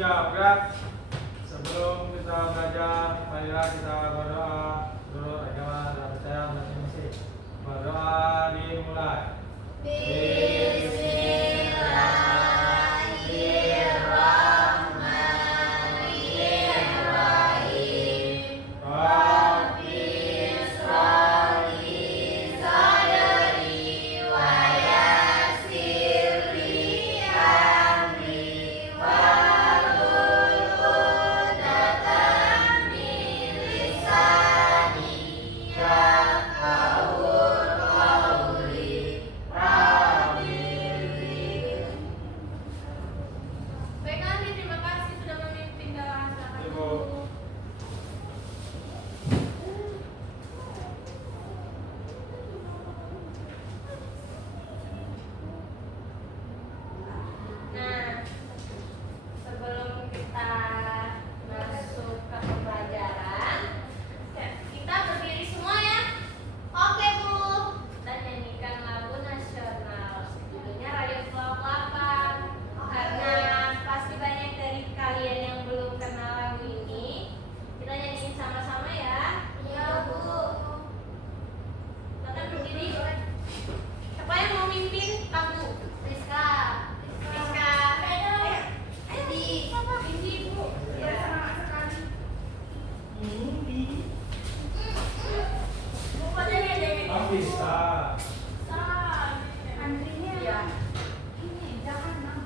Ya, berat. Sebelum kita belajar, marilah kita berdoa. Menurut agama dan percaya masing-masing. Berdoa dimulai. Baik Andi, terima kasih sudah memimpin dalam acara Ibu. itu. Nah, sebelum kita masuk ke pembelajaran, kita berdiri semua ya. Oke Bu, kita nyanyikan lagu nasional. Judulnya Radio Pulau Kelapa. Karena pasti banyak dari kalian yang belum kenal lagu ini, kita nyanyiin sama-sama ya. Iya Bu. Silakan berdiri. Siapa yang mau mimpin lagu? Rizka. Rizka. Edi. Indi Bu. Ya. Bu pada ada Oh, bisa. Antrinya ya. Ini jangan Mam.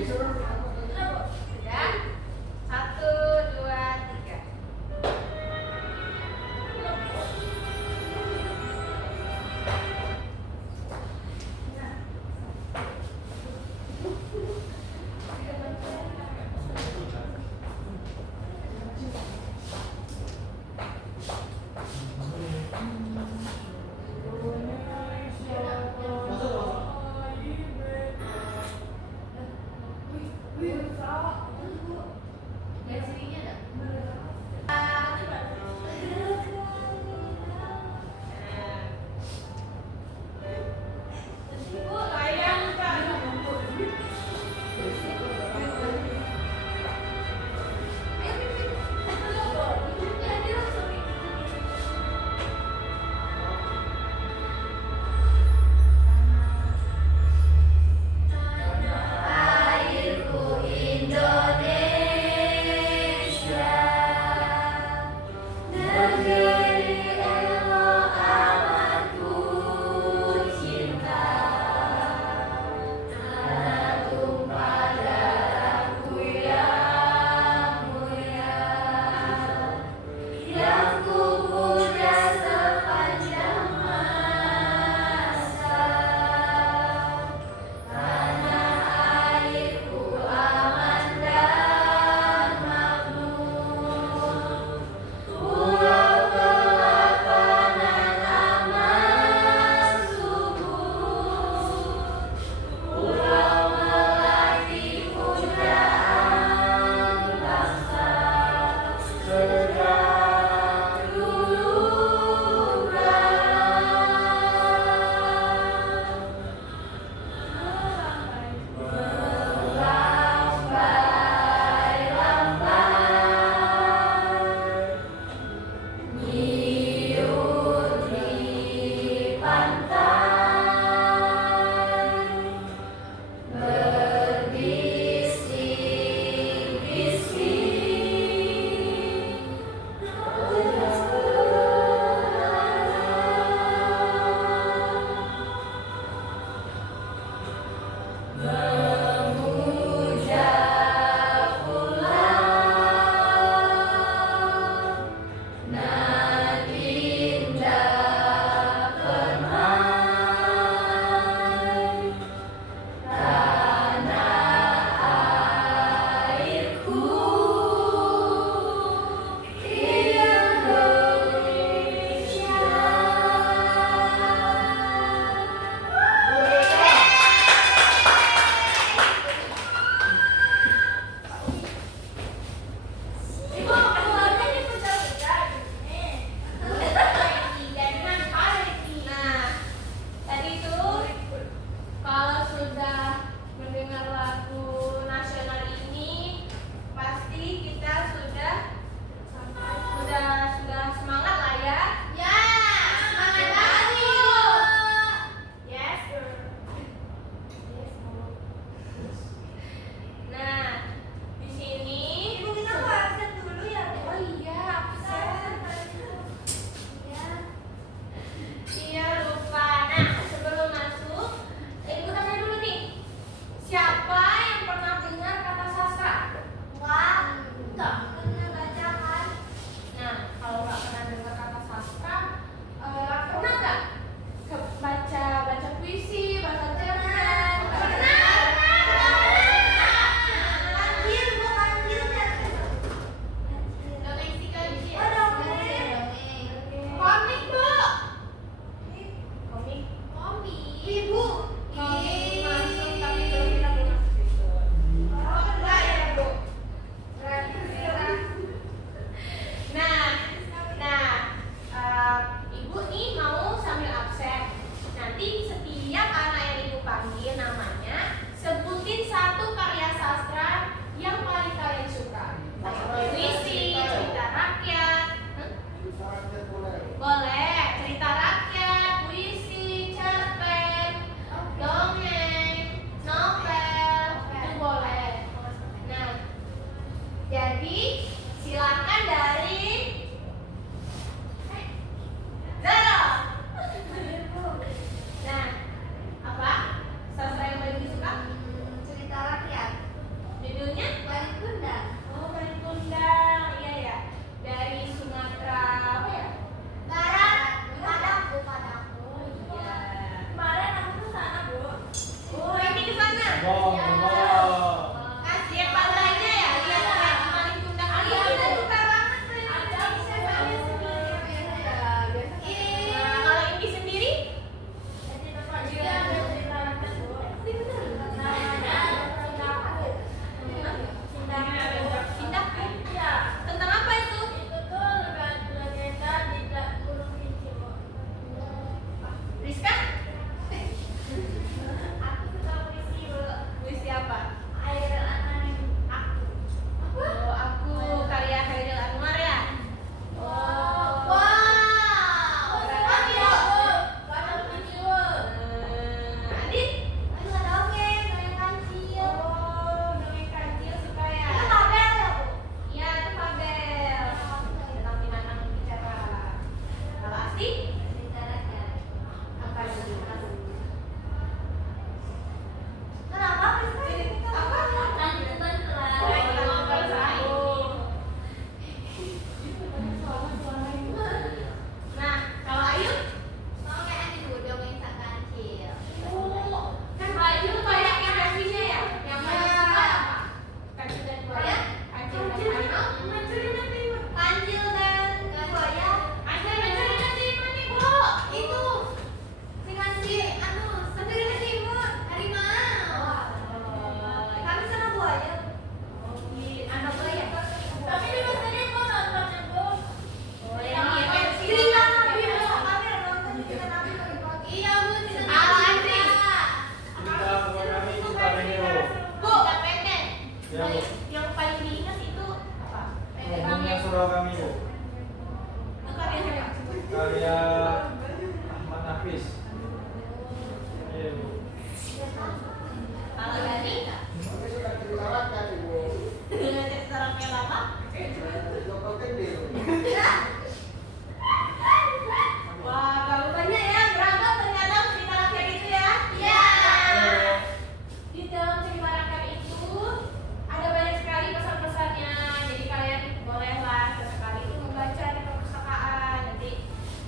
Sudah? 1, 2, 3. Bombong, bombong. Lihat pantainya ya, lihat paling pundak dia. Suka banget tuh. Nah, kalau ini sendiri? Tentang apa itu? Rizka? Puisi apa? Oh, aku karya Hairil Anwar ya? Wow. Adit? Dongeng kancil suka ya? Iya, itu Fabel. Tentang binatang bicara. Kalau Asti? Apa itu? Nah, kalau Ayu? Kan Ayu banyak yang revisinya ya? Yang mana suka apa? Kancil dan buaya? Kancil dan harimau? Kancil dan buaya? Kancil dan timur nih, Bu. Itu. Si kancil, kancil dan timur. Harimau. Kami sama buaya. Anak buaya. Tapi di masanya mau nontonnya, Bu. Oh, yang ini ya, versi. Cerita Nabi, Bu. Kami nonton cerita Nabi pagi-pagi. Iya, Bu. Cerita Nabi. Cerita kepada kami cerita pendek. Bu, cerita pendek. Ya, Bu. Yang paling diingat itu apa? Bombongnya surah kami, Bu. Karya siapa? Karya Ahmad Hafiz. Iya, Bu. Kalau Dani? Cerita Rafael apa? Wah, kalau banyak ya, beragam ternyata cerita rakyat itu ya. Iya. Di dalam cerita rakyat itu ada banyak sekali pesan-pesannya. Jadi kalian bolehlah sesekali itu membaca di perpustakaan. Nanti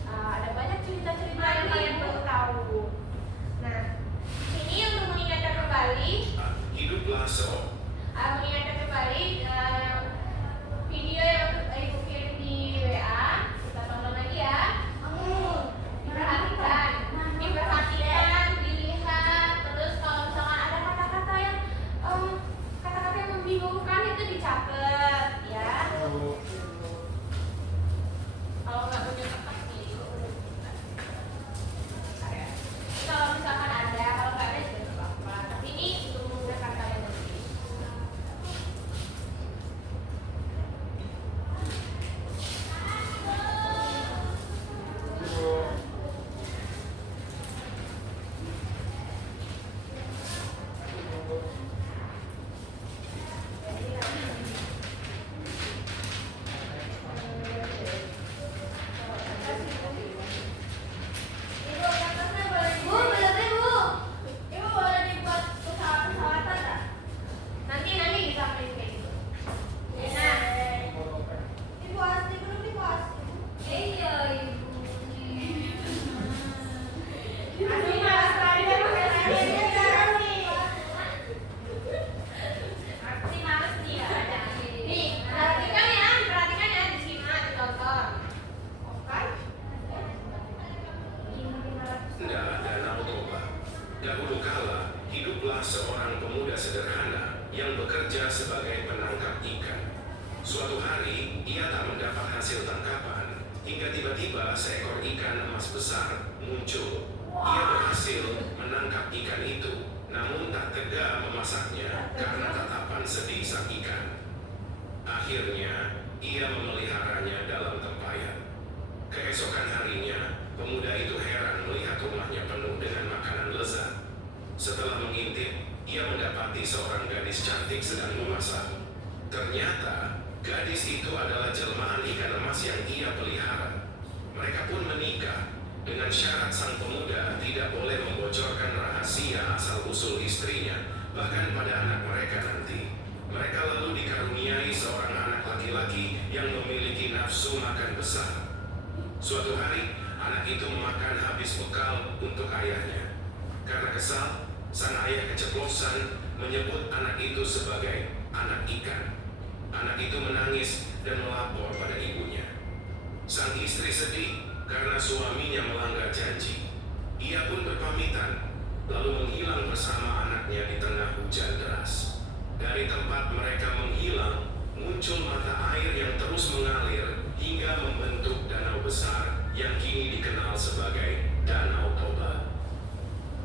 ada banyak cerita-cerita yang kalian perlu tahu. Nah, ini untuk mengingatkan kembali. Hiduplah seorang Mengingatkan kembali video yang Ibu kirim di WA, kita tonton lagi ya. Diperhatikan, dilihat. Terus kalau misalkan ada kata-kata yang membingungkan itu dicatat, ya. Kalau nggak punya kertas nih, kalau misalkan ada, kalau nggak ada juga nggak apa-apa. Tapi ini untuk memudahkan kalian nanti. Bu, boleh Bu. Ibu boleh dibuat pesawat-pesawatan nggak? Nanti kita beli kayak gitu. Nah, Ibu Asti belum Ibu Asti. Iya Ibu. Aduh, mas tadi kan pakai saya sekarang nih. Asti males nih ya. Nih, perhatikan ya, disimak, ditonton. Oke. Danau Toba. Dahulu kala, hiduplah seorang pemuda sederhana yang bekerja sebagai penangkap ikan. Suatu hari, ia tak mendapat hasil tangkapan, hingga tiba-tiba seekor ikan emas besar muncul. Ia berhasil menangkap ikan itu, namun tak tega memasaknya karena tatapan sedih sang ikan. Akhirnya, ia memeliharanya dalam tempayan. Keesokan harinya, pemuda itu heran melihat rumahnya penuh dengan makanan lezat. Setelah mengintip, ia mendapati seorang gadis cantik sedang memasak. Ternyata, gadis itu adalah jelmaan ikan emas yang ia pelihara. Mereka pun menikah, dengan syarat sang pemuda tidak boleh membocorkan rahasia asal-usul istrinya, bahkan pada anak mereka nanti. Mereka lalu dikaruniai seorang anak laki-laki yang memiliki nafsu makan besar. Suatu hari, anak itu memakan habis bekal untuk ayahnya. Karena kesal, Sang ayah keceplosan menyebut anak itu sebagai anak ikan. Anak itu menangis dan melapor pada ibunya. Sang istri sedih karena suaminya melanggar janji. Ia pun berpamitan, lalu menghilang bersama anaknya di tengah hujan deras. Dari tempat mereka menghilang, muncul mata air yang terus mengalir hingga membentuk danau besar yang kini dikenal sebagai Danau Toba.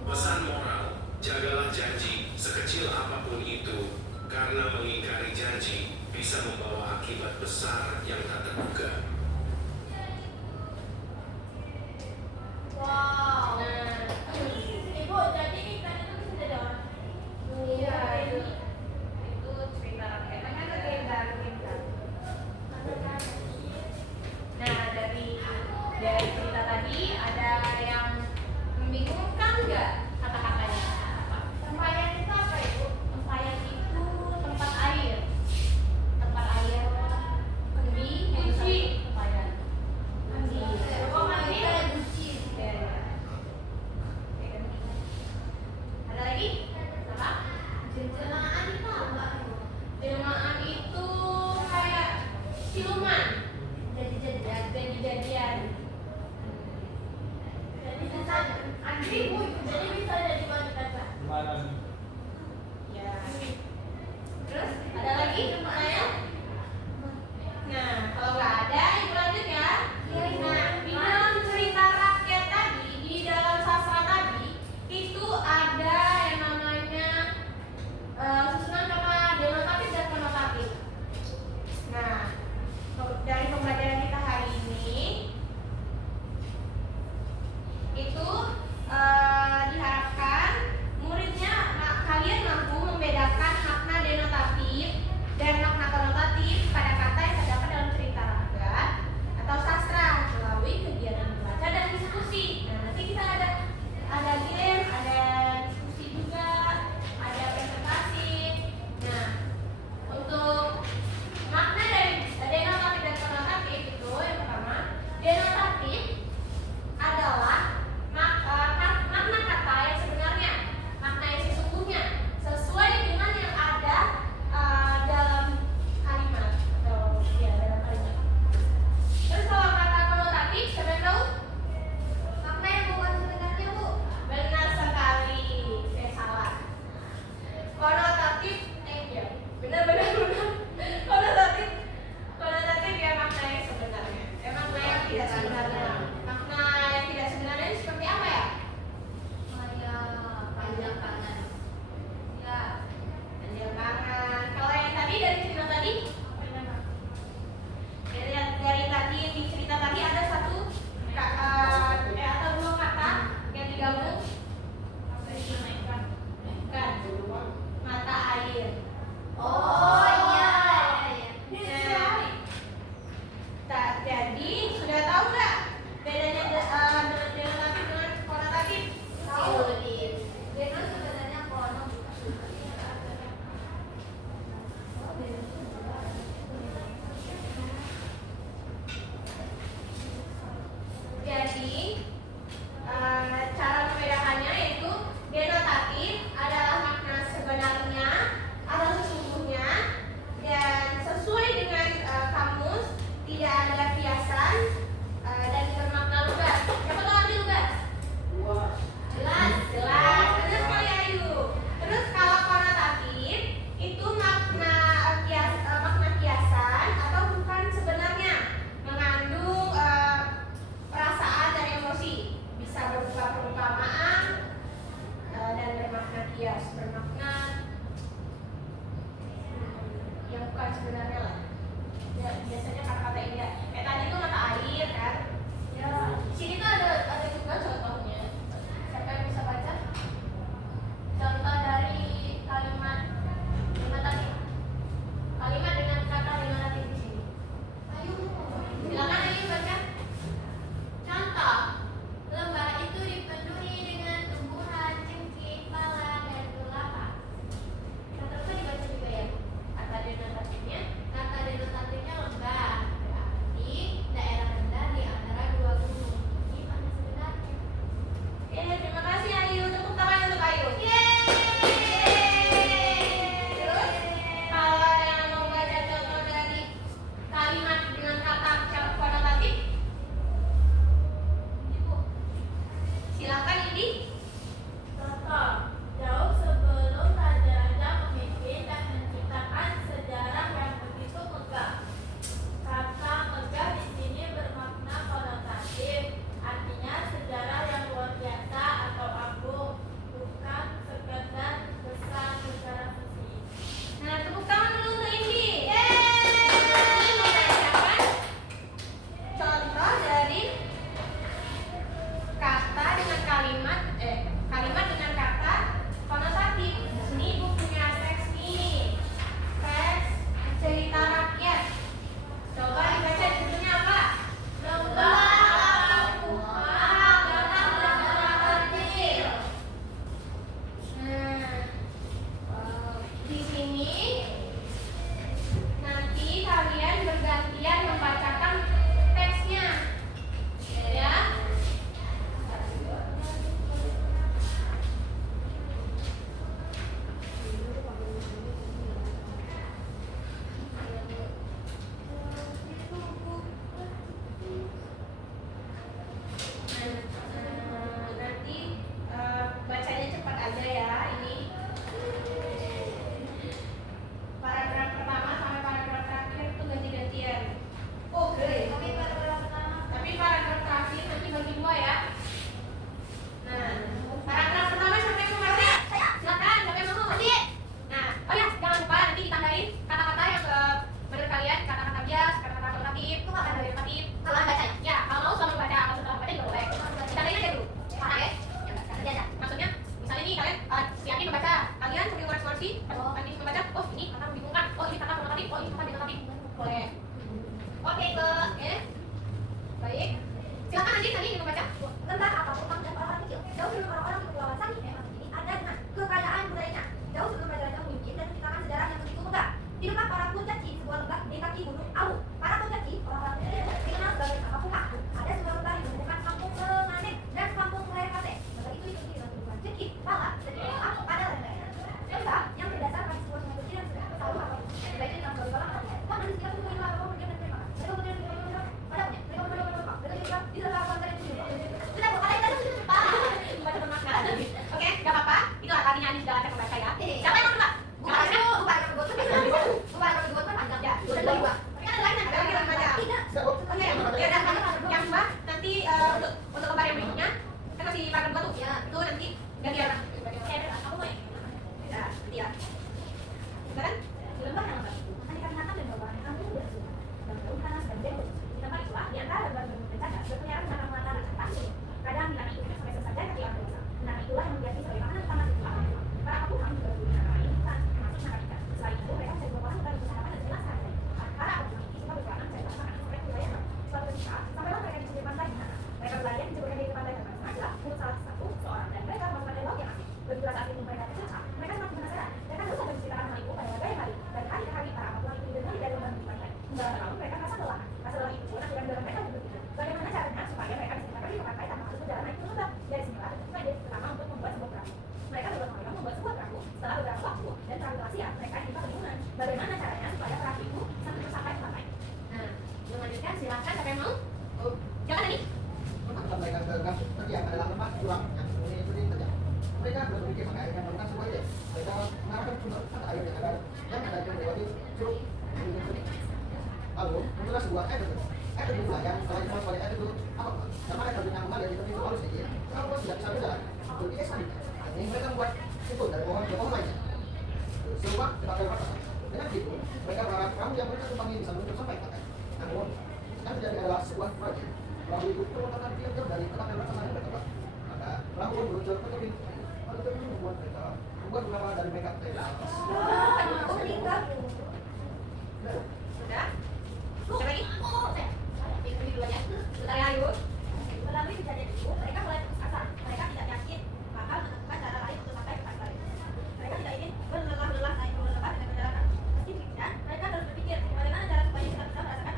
Pesan moral, jagalah janji sekecil apapun itu, karena mengingkari janji bisa membawa akibat besar yang tak terduga. Wow. Nah, Ibu, jadi ikan itu bisa jadi orang? Iya, itu cerita rakyat. Nah, dari cerita tadi ada yang membingungkan nggak kata-katanya? Tempayan itu apa, Ibu? Tempayan itu tempat air. Tempat air mandi, kunci, tempayan. Mandi. Oh, mandi. Ya, ya. Ada lagi? Apa? Jelmaan itu apa? Jelmaan itu kayak siluman. Jadi-jadian. Jadi bisa Andri, Bu, jadi bisa jadi wanita, Pak. Gimana? Ya. Terus ada lagi pertanyaan? Nah, kalau nggak ada, ibu lanjut ya. Nah, di dalam cerita rakyat tadi, di dalam sastra tadi, itu ada yang namanya susunan kata denotatif dan konotatif. Nah, dari pembelajaran kita hari ini, itu diharapkan muridnya kalian mampu membedakan makna denotatif dan makna konotatif pada kata yang terdapat dalam cerita rakyat atau sastra melalui kegiatan membaca dan diskusi. Nah, nanti kita ada game, ada diskusi juga, ada presentasi. Nah, untuk makna dari denotatif dan konotatif itu yang pertama, denotatif adalah makna kata yang sebenarnya, makna yang sesungguhnya sesuai dengan yang ada dalam kalimat atau ya dalam kalimat. Terus kalau kata konotatif, siapa yang tahu? Makna yang bukan sebenarnya, Bu. Benar sekali, saya salah. Konotatif, ya, benar. Konotatif ya makna yang sebenarnya. Makna yang tidak sebenarnya. Makna yang tidak sebenarnya ini seperti apa ya? Panjang tangan. Ya, panjang tangan. Kalau yang tadi dari cerita tadi, dari tadi di cerita tadi ada satu atau dua kata yang digabung. Bukan. Mata air. Oh iya. Nah, jadi sudah tahu nggak bedanya denotatif dengan konotatif? Tahu. Deno sebenarnya kono. Jadi cara membedakannya yaitu denotatif adalah makna sebenarnya mereka berpikir maka akhirnya melakukan sebuah ide. Mereka mengarahkan sumber mata air yang ada melewati curug. Lalu muncullah sebuah air terjun. Air terjun yang setelah dikenal sebagai air terjun apa? Karena air terjun yang mengalir di tepi halus sedikit, kalau tidak bisa berjalan. Berpikir selanjutnya, ini mereka membuat simpul dari pohon lainnya. Serupa dengan batasan. Dengan begitu, mereka berharap perahu yang mereka tumpangi bisa menuju sampai ke pantai. Namun, yang terjadi adalah sebuah proyek. Perahu itu terletak jauh dari tempat yang batasan yang berkembang. Maka perahu pun meluncur ke tepi. Lalu tepi membuat beberapa dari mereka ke atas. Oh, meninggal. Sudah? Siapa lagi? Oh, saya. Ini dulu aja. Bentar ya, Ayu. Melalui kejadian itu, mereka mulai putus asa. Mereka tidak yakin bakal menemukan cara lain untuk sampai ke pantai. Mereka tidak ingin berlelah-lelah naik gunung lebat dengan perjalanan. Meski demikian, mereka terus berpikir bagaimana cara supaya kita bisa merasakan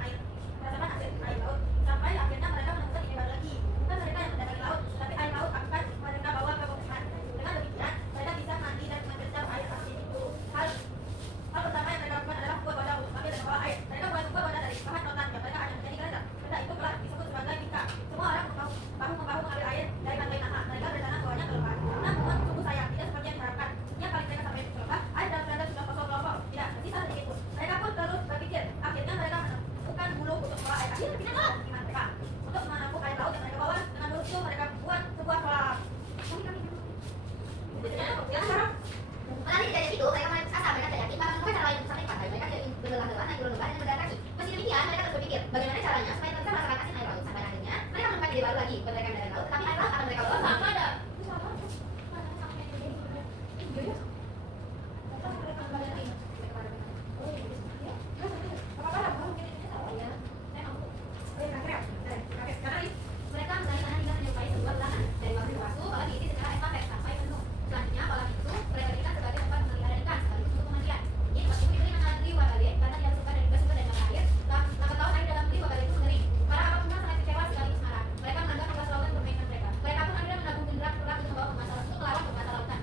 hasil air laut. Sampai akhirnya mereka menemukan ide baru lagi. Bukan mereka yang mendatangi laut, tapi air laut akan mereka bawa ke pemukiman. Dengan demikian, mereka bisa mandi dan menerjang air asin itu. Hal pertama yang mereka lakukan adalah membuat wadah untuk mengambil dan membawa air. Mereka mulai membuat wadah dari bahan rotan yang mereka hanya menjadi geletak. Benda itu telah disebut sebagai bingka. Semua orang bahu-membahu mengambil air dari pantai Naha. Mereka berencana membawanya ke lembah. Namun, sungguh sayang, tidak seperti yang diharapkan. Setiap kali mereka sampai ke lembah, air dalam tenda sudah kosong kelompok. Tidak tersisa sedikit pun. Mereka pun terus berpikir. Akhirnya mereka menemukan bulu untuk membawa air asin ke pemukiman mereka. Untuk menampung air laut yang mereka bawa, dengan bulu itu mereka buat sebuah kolam. Melalui kejadian itu, mereka mulai putus asa. Mereka tidak yakin bakal menemukan cara lain untuk sampai ke pantai. Mereka tidak ingin berlelah-lelah naik gunung lebat dengan berjalan kaki. Meski demikian, mereka terus berpikir bagaimana caranya supaya mereka bisa merasakan asin air laut. Sampai akhirnya mereka menemukan ide baru lagi. Bukan mereka mendatangi laut, tetapi air laut akan mereka bawa sama ada. Mereka mencari tanah hingga menyerupai sebuah belahan dari bawah termasuk kolam diisi secara estafet sampai penuh. Selanjutnya kolam itu mereka jadikan sebagai tempat memelihara ikan sekaligus untuk pemandian. Ini tempat itu diberi nama Tri Wagale karena dihasilkan dari sumber dan mata air. Lambat laun air dalam Tri Wagale itu mengering. Para kapal pun sangat kecewa sekaligus marah. Mereka menganggap penguasa lautan bermainkan mereka. Mereka pun akhirnya menabung genderang perang untuk membawa penguasa untuk melawan penguasa lautan.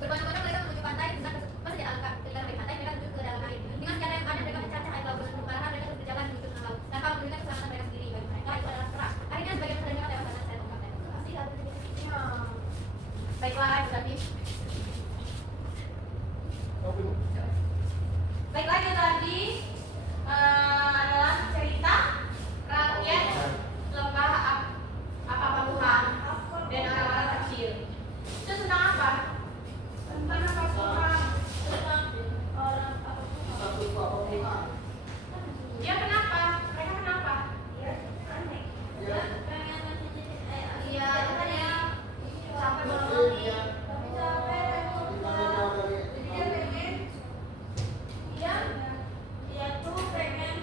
Berbondong-bondong mereka menuju pantai dengan bersenjata lengkap. Ketika sampai pantai, mereka menuju ke dalam air. Dengan senjata yang ada, mereka mencacah air laut. Dengan kemarahan, mereka terus berjalan menuju tengah laut tanpa memperdulikan keselamatan mereka sendiri. Bagi mereka itu adalah perang. Akhirnya sebagian besar mereka tewas karena saya tongkat dan baiklah, berarti. Baiklah, itu tadi adalah cerita rakyat lembah Apa-Pabuhan dan orang-orang kecil. Itu tentang apa? Tentang Apa-Pabuhan. Tentang orang Apa-Pabuhan. Ya, kenapa? Mereka kenapa? Ya, aneh. Ya, pengen iya, katanya sampai malam-malam. Tapi capek. Jadi dia pengen dia tuh pengen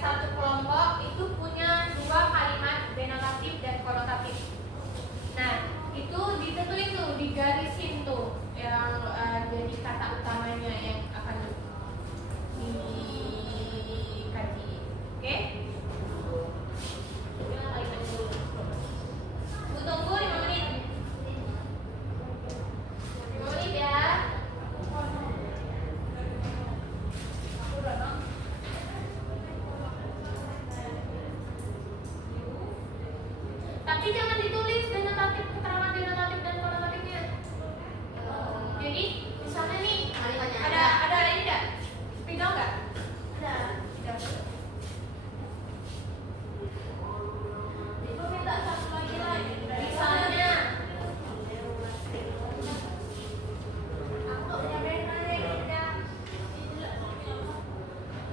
satu kelompok itu punya dua kalimat denotatif dan konotatif. Nah, itu ditentuin tuh, digarisin tuh yang jadi kata utamanya yang akan dikaji. Oke? Bu tunggu 5 menit. 5 menit ya. Tapi jangan ditulis denotatif, keterangan denotatif dan konotatifnya. Jadi misalnya nih ada ini enggak? Pegang enggak? Ada. Ibu minta satu lagi. Misalnya aku punya bena nih. Aku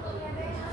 punya bena.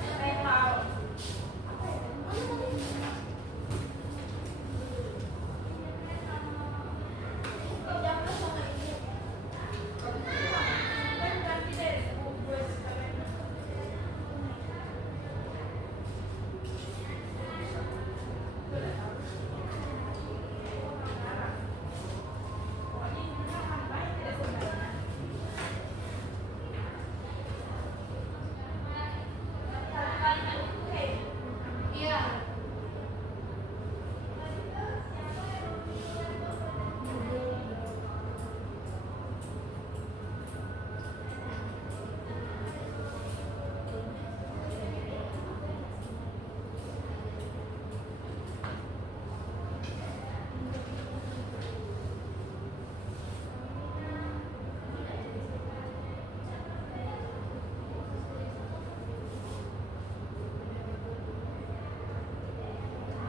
Iya.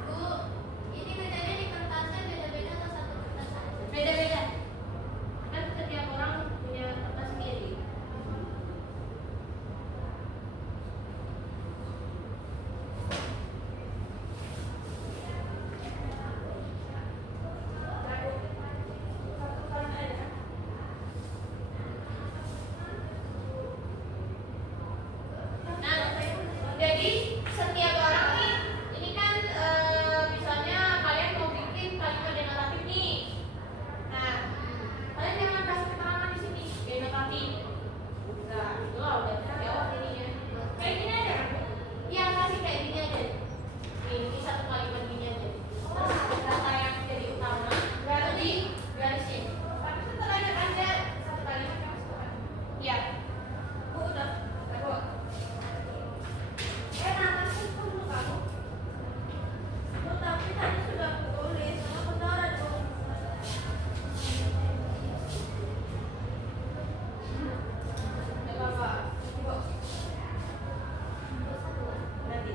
Bu, ini kerjanya di kertasnya beda-beda atau satu kertas aja? Beda-beda. Kan setiap orang punya kertas sendiri. Nah, jadi setiap orang nih, ini kan misalnya kalian mau bikin kalimat denotatif nih. Nah, kalian jangan kasih keterangan di sini denotatif. Nah, itu lah udah jawab ininya. Kayak gini aja kan? Iya, kasih kayak gini aja. Ini satu kalimat gini aja. Terus kata yang jadi utama baru digarisin. Tapi setelahnya ada satu kalimat yang masuk. Iya. Bu, udah. Bu. Namasin dulu kamu. Bu, tapi tadi sudah tulis sama beneran Bu. Gak apa-apa. Bu. Nanti.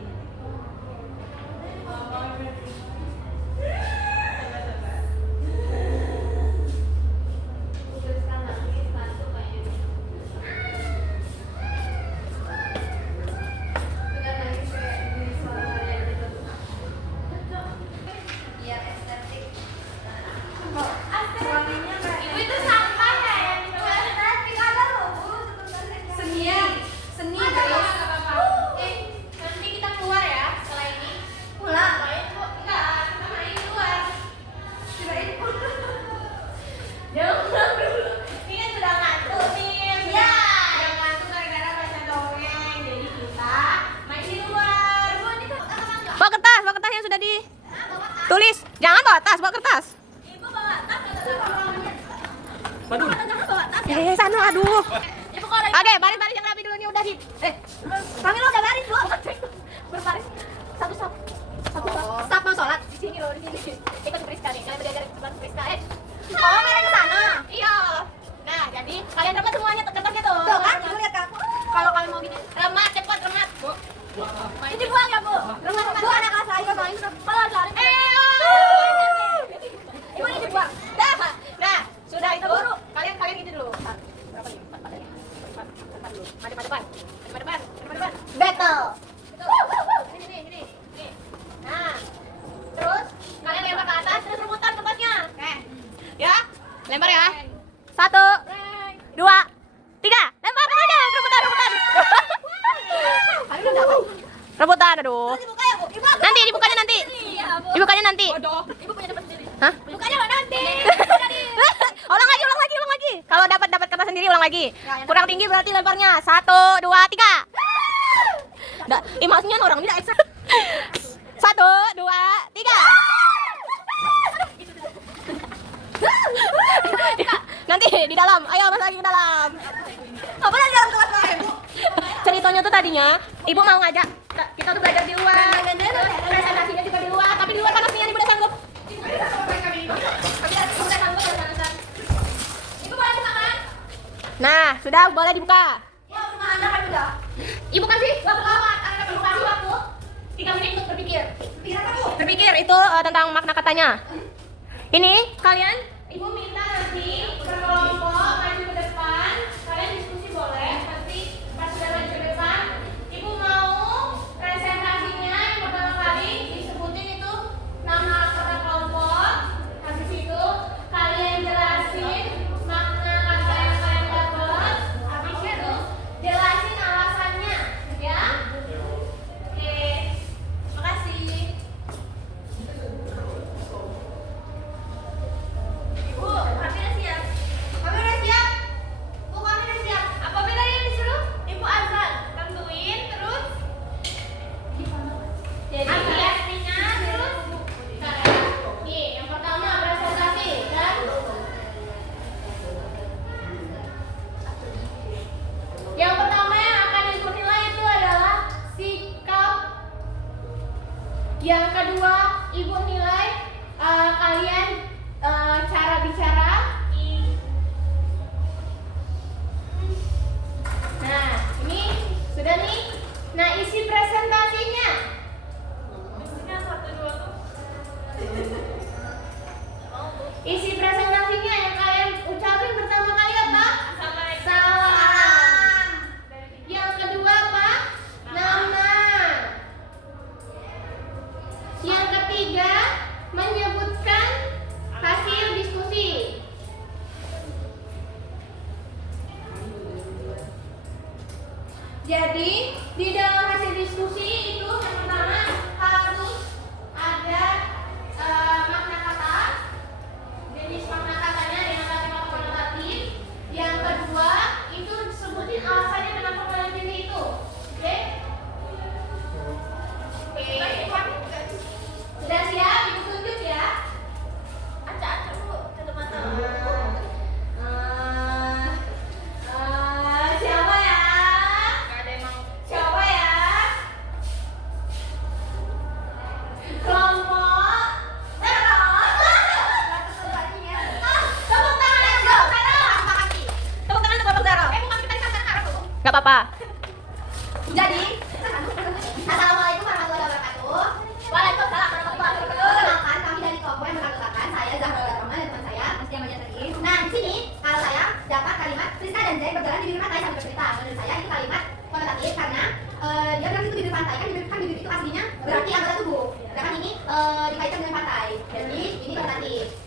Tuliskan lagi satu kayaknya. Bukan lagi kayak di suara gitu. Biar estetik. Wanginya kayak Ibu itu sampah ya yang itu estetik ada loh Bu. Seni guys. Oke, nanti kita keluar ya setelah ini. Pulang? Main Bu? Enggak, kita main keluar. Kirain pulang. Jangan pulang dulu. Ini kan sudah ngantuk nih. Iya. Sudah ngantuk gara-gara baca dongeng. Jadi kita main di luar. Bu, ini kan Bawa kertas yang sudah ditulis. Jangan bawa tas, bawa kertas. Ibu bawa tas atau bawa? Waduh. Jangan bawa tas ya. Sana, aduh. Ibu kalau Oke, baris yang rapi dulu nih udah di. kami lo udah baris belum? Berbaris satu stop. Stop mau sholat di sini loh, di sini. Ikut Priska nih, kalian belajar sebelah Priska. Oh, mereka ke sana. Iya. Nah, jadi kalian dapat semuanya kertasnya tuh. Tuh kan, ibu lihat kamu. Kalau kalian mau gini, remat, cepat remat. Bu. Ini buang ya, Bu. Remat. Bu, anak kelas lain kalau ini sudah pelan-pelan. Ibu ini dibuang. Nah, sudah itu. Kalian itu dulu. Berapa nih? 4 dulu. Maju depan. Rebutan, aduh. Dibuka ya, Bu. Ibu. Nanti dibukanya nanti. Iya, Bu. Dibukanya nanti. Bodoh. Ibu punya dapat sendiri. Hah? Bukanya lo nanti. Ulang lagi, ulang lagi, ulang lagi. Kalau dapat kertas sendiri ulang lagi. Kurang tinggi berarti lemparnya. 1, 2, 3. Maksudnya orang tidak ekstra. 1, 2, 3. Nanti di dalam. Ayo mas lagi ke dalam. Apa yang di dalam kelas lain, Bu? Ceritanya tuh tadinya ibu mau ngajak kita tuh belajar di luar. Presentasinya juga di luar, tapi di luar kan aslinya ibu udah sanggup. Nah, sudah boleh dibuka. Ibu kasih waktu lama, karena ibu kasih waktu 3 menit untuk berpikir. Berpikir itu tentang makna katanya. Ini kalian, ibu minta nanti berkelompok maju ke depan. Kalian diskusi boleh. Nanti pas sudah maju ke depan, ibu mau presentasinya yang pertama kali disebutin itu nama kata kelompok. Habis itu kalian jelasin makna kata yang kalian dapat. Habis itu jelasin alasannya, ya. Oke, makasih. Bu, kami udah siap. Kami udah siap. Bu, kami udah siap. Apa beda yang disuruh? Ibu Azan tentuin terus. Jadi artinya terus. Nih, yang pertama presentasi dan yang pertama yang akan ikut nilai itu adalah sikap. Yang kedua, ibu nilai kalian cara bicara. Nah, ini sudah nih. Nah, isi presentasinya. Isi presentasinya yang kalian ucapin pertama kali apa? Salam. Yang kedua apa? Nama. Yang ketiga, menyebutkan hasil diskusi. Jadi, di dalam hasil diskusi itu yang pertama harus ada makna kata, jenis makna katanya dengan kalimat konotatif. Yang kedua, itu sebutin alasannya kenapa kalian pilih itu. Oke? Sudah siap? Ibu tunjuk ya. Acak-acak Bu, tutup mata. Siapa ya? Siapa ya? Kelompok. Tepuk tangan aja. Tepuk tangan untuk kelompok Zara. Bukan kita dikasih arah tuh. Gak apa-apa. Jadi, assalamualaikum warahmatullahi wabarakatuh. Waalaikumsalam warahmatullahi wabarakatuh. Kenalkan, kami dari kelompok yang beranggotakan saya Zahra Rahma dan teman saya Mas Dian Majatari. Nah, di sini kalau saya dapat kalimat Friska dan Zai berjalan di bibir pantai sambil bercerita. Menurut saya itu kalimat konotatif karena dia bilang itu bibir pantai, kan bibir itu aslinya berarti anggota tubuh. Sedangkan ini dikaitkan dengan pantai. Jadi ini konotatif.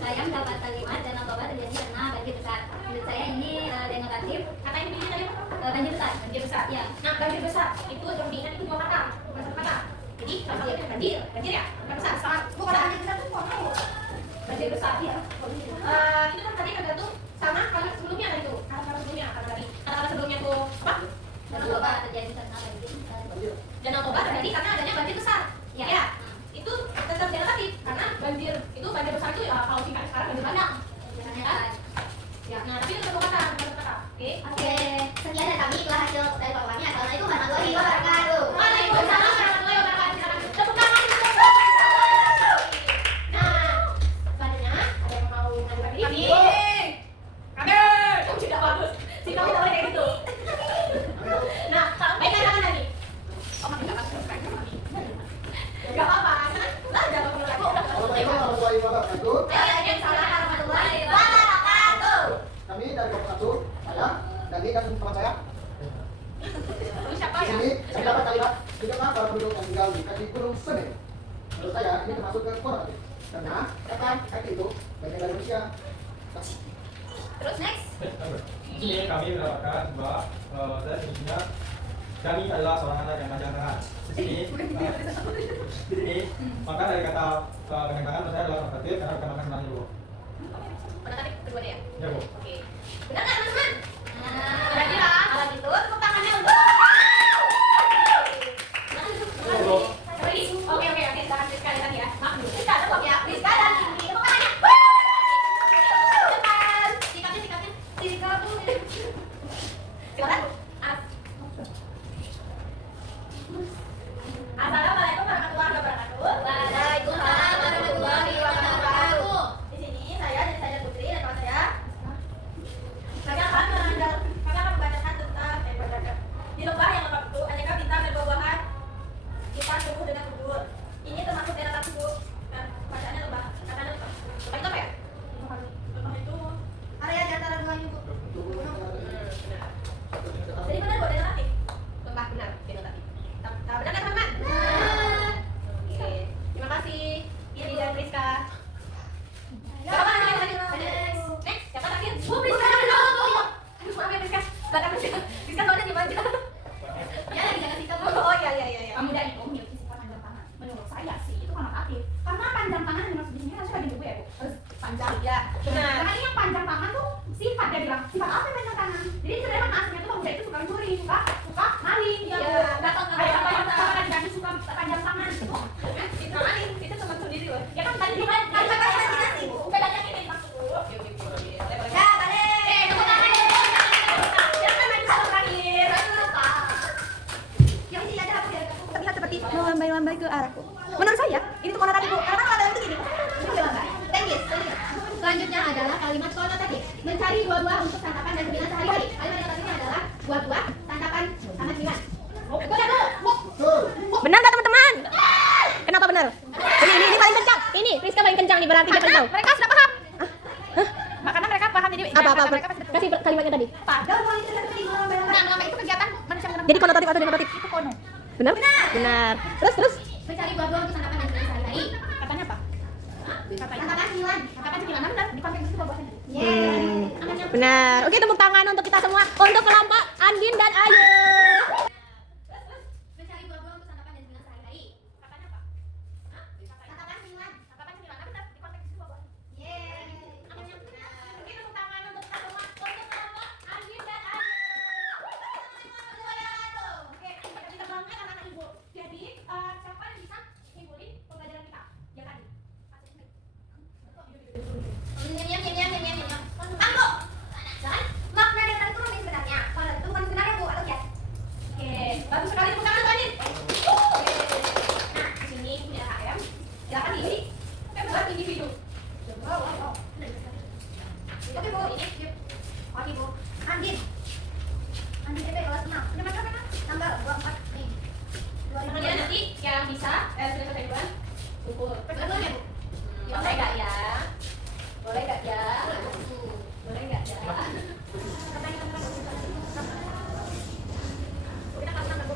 Saya mendapat kalimat dan obat terjadi karena banjir besar. Menurut saya ini denotatif. Kata yang dipilih tadi apa? Banjir besar. Banjir besar. Ya. Nah, banjir besar itu yang diingat itu 2 kata, bukan 1 kata. Jadi banjir ya, bukan besar. Sangat. Bukan banjir besar tuh kok tahu. Banjir besar ya. Itu kan tadi tergantung sama kalimat sebelumnya tadi tuh. Kata-kata sebelumnya, kata-kata sebelumnya tuh apa? Dan obat terjadi karena banjir besar. Dan obat terjadi karena adanya banjir besar. Ya. Ya. Itu tetap denotatif karena banjir besar itu ya kalau singkat sekarang banjir bandang. Biasanya Ya. kan. Ya. Nah, tapi itu 1 kata, bukan 1 kata. Oke. Oke, sekian dari kami. Itulah hasil dari pengumumannya. Assalamualaikum warahmatullahi wabarakatuh. Waalaikumsalam warahmatullahi wabarakatuh. Tepuk tangan. Nah, selanjutnya ada yang mau mengajukan diri? Kami. Tidak bagus. Si kamu tidak boleh kayak gitu. Nah, baikkan tangan lagi. Oh, makin adalah seorang anak yang panjang tangan. Di sini, maka dari kata panjang tangan saya adalah konotatif karena bukan makan sebenarnya dulu. Konotatif kedua ya. Ya bu. Oke. Benar nggak teman-teman? Berarti lah kalau gitu tepuk tangannya untuk. Oke. Silakan Rizka lihat ya. Maaf dulu. Rizka tepuk ya. Rizka dan Indi tepuk tangannya. Depan. Sikapnya. Silakan. Assalamualaikum warahmatullahi wabarakatuh. Waalaikumsalam warahmatullahi wabarakatuh. Di sini saya Putri dan kawan saya. Saya akan membacakan tentang di lembah yang lebat itu aneka bintang dan buah-buahan kita tumbuh dengan subur. Ini termasuk daerah tersebut dan bacaannya lembah. Katanya lembah. Lembah itu apa ya? Lembah itu area di antara dua gunung. Jadi benar buat denotatif. Lembah benar denotatif. Benar nggak teman-teman? Oke. Terima kasih Indi dan Rizka. Siapa lagi? Next, siapa terakhir? Rizka. Aduh, maaf ya Rizka. Belakang Rizka soalnya dimanja. Ya lagi jangan sikap. Oh iya. Pemuda itu memiliki sifat panjang tangan. Menurut saya sih itu konotatif. Karena panjang tangan yang dimaksud di sini harusnya bagi ibu ya bu. Harus panjang. Ya, benar. Karena ini yang panjang tangan tuh sifat dia bilang. Sifat apa yang panjang tangan? Jadi sebenarnya kan aslinya tuh pemuda itu suka mencuri, suka maling. Iya, Bu. datang ke Kayak apa yang kota. katakan tadi suka panjang tangan. Itu maling, itu teman sendiri loh. Ya kan tadi dia kan Imajinasi, Bu. Bedanya ini maksud Bu. Oke. Boleh. Ya, balik. tepuk tangan. Silakan main satu terakhir. Yang ini ada apa ya? Terlihat seperti melambai-lambai ke arahku. Menurut saya, ini tuh konotatif Bu. Karena kalau itu gini. Ini melambai. Thank you. Selanjutnya adalah kalimat konotatif. Mencari buah-buah untuk santapan dan cemilan sehari-hari. Kalimat konotatifnya adalah buah-buah, santapan, sama cemilan. Benar nggak teman-teman? Kenapa benar? Ini paling kencang. Ini Rizka paling kencang nih berarti dia paling tahu. Mereka sudah paham. Karena mereka paham jadi Apa? Kasih kalimatnya tadi. Padahal wanita dan melambai itu kegiatan manusia mengenal. Jadi konotatif atau denotatif? Itu kono. Benar? Benar. Terus. Mencari buah-buah untuk santapan dan cemilan sehari-hari. Katanya apa? Santapan cemilan. Santapan cemilan. Benar. Di konteks itu buah-buahnya. Benar. Oke, tepuk tangan untuk kita semua. Untuk kelompok Andin dan Ayu. Mencari buah-buah untuk santapan dan cemilan sehari-hari. Katanya apa? Santapan cemilan. Santapan cemilan. Benar. Di konteks itu buah-buahnya. Oke, tepuk tangan untuk kita semua. Untuk kelompok Andin dan Ayu. Oke, kita bisa bangga anak-anak ibu. Jadi, siapa yang bisa nyimpulin pembelajaran kita? Ya kan? Anggo. Makna dari itu apa sebenarnya? Kalau itu bukan sebenarnya Bu, atau ya? Oke, bagus sekali tepuk tangan untuk Andin. Nah, di sini punya HM. Silakan isi. Buat individu. Wow. Oke Bu, ini. Oke Bu. Andin DP kelas 6. Punya materi apa? Tanggal 24 nih. Kemudian nanti yang bisa sudah selesai duluan. Ukur. Betul ya Bu? Boleh nggak ya? Boleh nggak ya? Boleh nggak ya? Kita kasih nama Bu.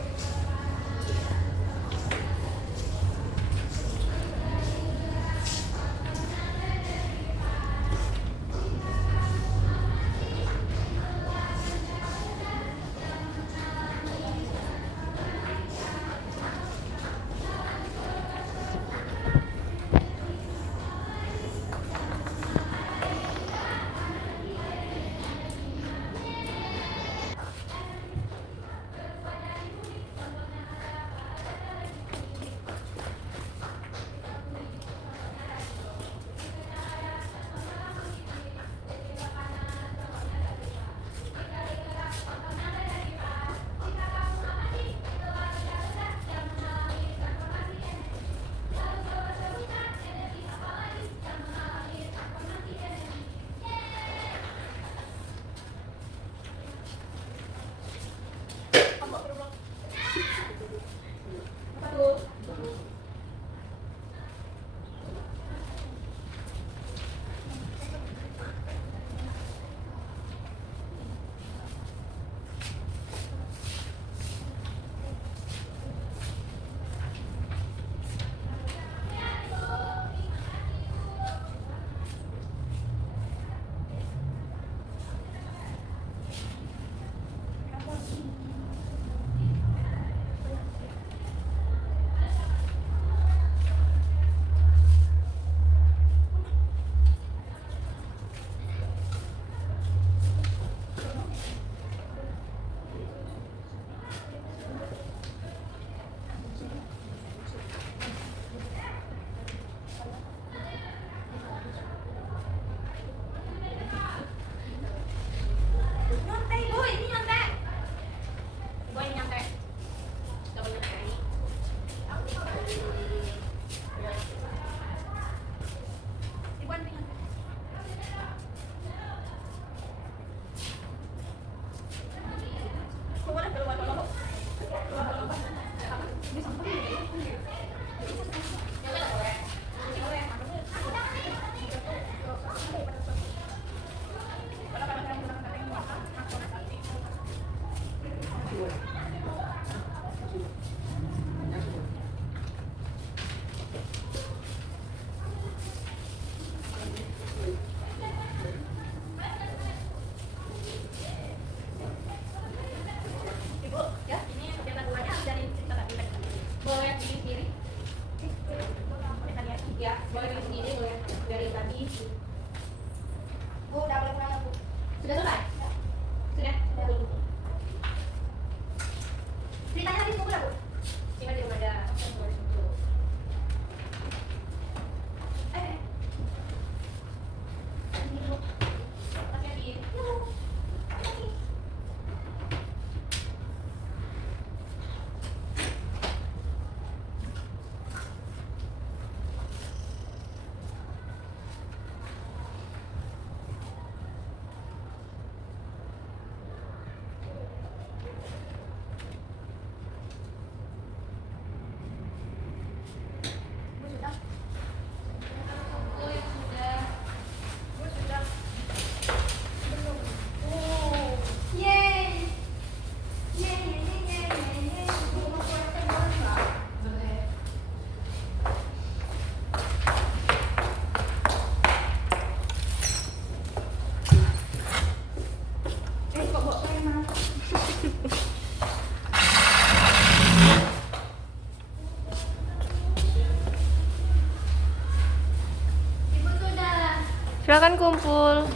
Silakan kumpul.